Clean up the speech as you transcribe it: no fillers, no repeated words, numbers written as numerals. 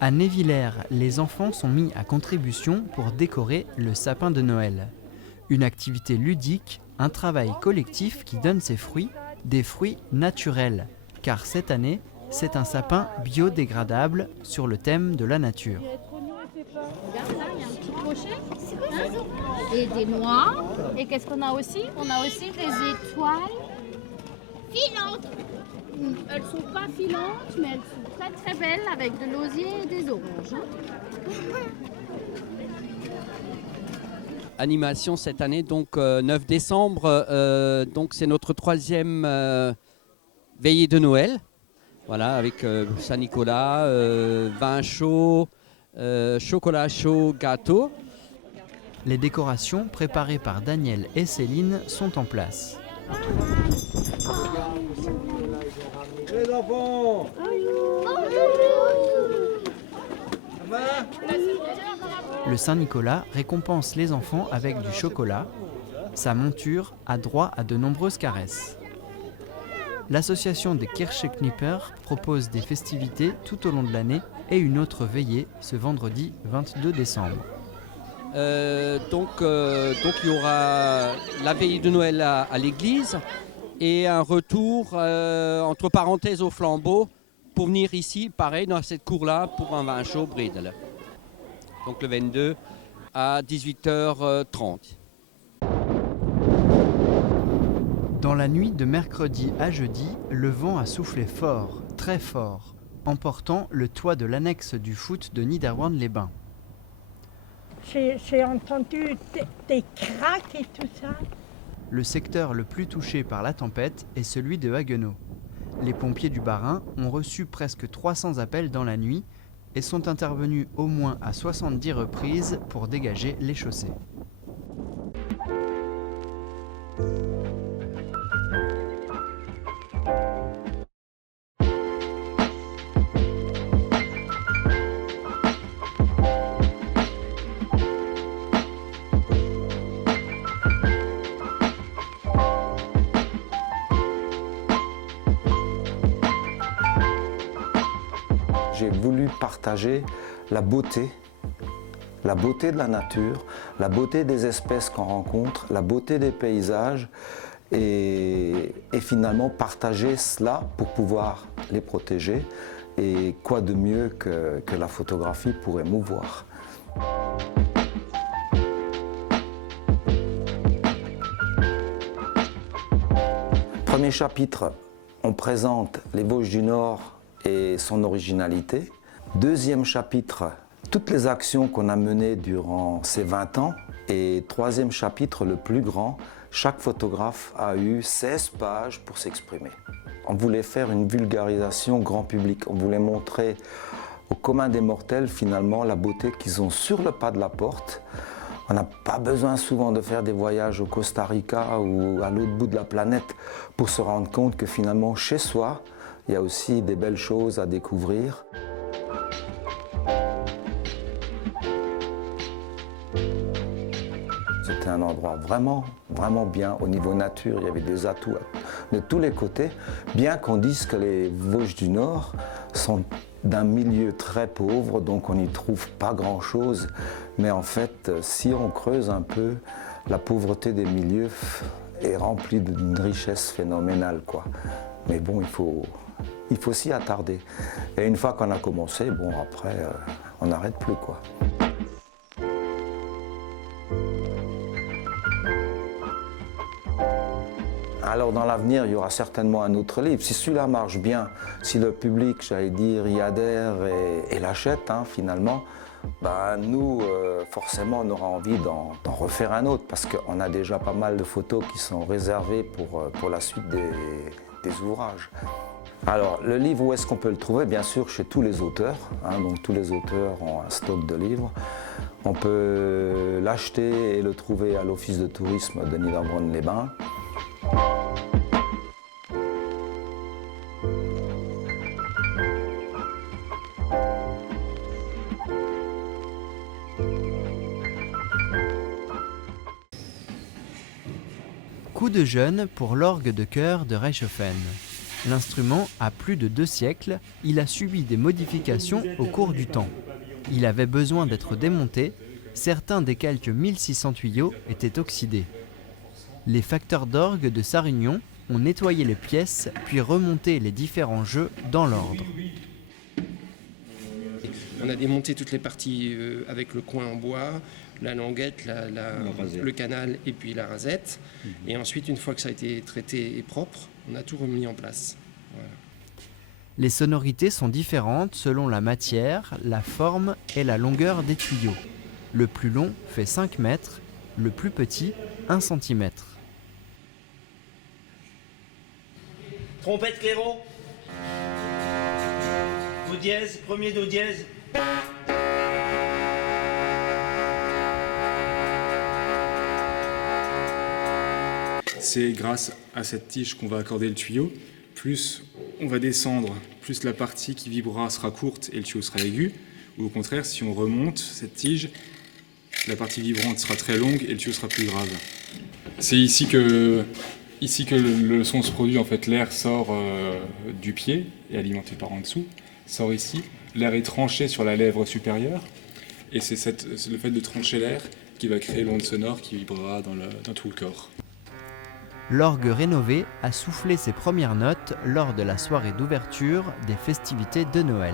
À Névillers, les enfants sont mis à contribution pour décorer le sapin de Noël. Une activité ludique, un travail collectif qui donne ses fruits, des fruits naturels, car cette année, c'est un sapin biodégradable sur le thème de la nature. Regarde là, il y a un petit crochet. Hein, et des noix. Et qu'est-ce qu'on a aussi? On a aussi des étoiles filantes. Elles sont pas filantes, mais elles sont très très belles avec de l'osier et des oranges. Animation cette année, donc 9 décembre, donc c'est notre troisième veillée de Noël. Voilà, avec Saint-Nicolas, vin chaud, chocolat chaud, gâteau. Les décorations préparées par Daniel et Céline sont en place. Les enfants! Le Saint-Nicolas récompense les enfants avec du chocolat. Sa monture a droit à de nombreuses caresses. L'association des Kirchenknipper propose des festivités tout au long de l'année et une autre veillée ce vendredi 22 décembre. Donc il y aura la veillée de Noël à l'église et un retour entre parenthèses au flambeau pour venir ici, pareil, dans cette cour-là pour un vin chaud Bredel. Donc le 22 à 18h30. Dans la nuit de mercredi à jeudi, le vent a soufflé fort, très fort, emportant le toit de l'annexe du foot de Niederwand-les-Bains. J'ai entendu des craques et tout ça. Le secteur le plus touché par la tempête est celui de Haguenau. Les pompiers du Bas-Rhin ont reçu presque 300 appels dans la nuit et sont intervenus au moins à 70 reprises pour dégager les chaussées. J'ai voulu partager la beauté de la nature, la beauté des espèces qu'on rencontre, la beauté des paysages et finalement partager cela pour pouvoir les protéger. Et quoi de mieux que la photographie pour émouvoir. Premier chapitre, on présente les Vosges du Nord et son originalité. Deuxième chapitre, toutes les actions qu'on a menées durant ces 20 ans. Et troisième chapitre, le plus grand, chaque photographe a eu 16 pages pour s'exprimer. On voulait faire une vulgarisation grand public. On voulait montrer au commun des mortels finalement la beauté qu'ils ont sur le pas de la porte. On n'a pas besoin souvent de faire des voyages au Costa Rica ou à l'autre bout de la planète pour se rendre compte que finalement chez soi, il y a aussi des belles choses à découvrir. C'était un endroit vraiment bien au niveau nature. Il y avait des atouts de tous les côtés, bien qu'on dise que les Vosges du Nord sont d'un milieu très pauvre, donc on n'y trouve pas grand-chose. Mais en fait, si on creuse un peu, la pauvreté des milieux est remplie d'une richesse phénoménale, quoi. Mais bon, il faut s'y attarder. Et une fois qu'on a commencé, bon, après, on n'arrête plus, quoi. Alors dans l'avenir, il y aura certainement un autre livre. Si celui-là marche bien, si le public, j'allais dire, y adhère et l'achète, hein, finalement, ben, nous, forcément, on aura envie d'en refaire un autre parce qu'on a déjà pas mal de photos qui sont réservées pour la suite des ouvrages. Alors, le livre, où est-ce qu'on peut le trouver? Bien sûr, chez tous les auteurs. Hein, donc, tous les auteurs ont un stock de livres. On peut l'acheter et le trouver à l'Office de tourisme de Niederwand-les-Bains. Coup de jeûne pour l'orgue de chœur de Reichshoffen. L'instrument a plus de 2 siècles, il a subi des modifications au cours du temps. Il avait besoin d'être démonté, certains des quelques 1600 tuyaux étaient oxydés. Les facteurs d'orgue de Sarre-Union ont nettoyé les pièces puis remonté les différents jeux dans l'ordre. On a démonté toutes les parties avec le coin en bois, la languette, le canal et puis la rasette. Et ensuite, une fois que ça a été traité et propre, on a tout remis en place. Voilà. Les sonorités sont différentes selon la matière, la forme et la longueur des tuyaux. Le plus long fait 5 mètres, le plus petit 1 cm. Trompette clairon. Do dièse, premier do dièse. C'est grâce à cette tige qu'on va accorder le tuyau. Plus on va descendre, plus la partie qui vibrera sera courte et le tuyau sera aigu. Ou au contraire, si on remonte cette tige, la partie vibrante sera très longue et le tuyau sera plus grave. C'est ici que le son se produit. En fait, l'air sort du pied et alimenté par en dessous, sort ici. L'air est tranché sur la lèvre supérieure et c'est le fait de trancher l'air qui va créer l'onde sonore qui vibrera dans tout le corps. L'orgue rénové a soufflé ses premières notes lors de la soirée d'ouverture des festivités de Noël.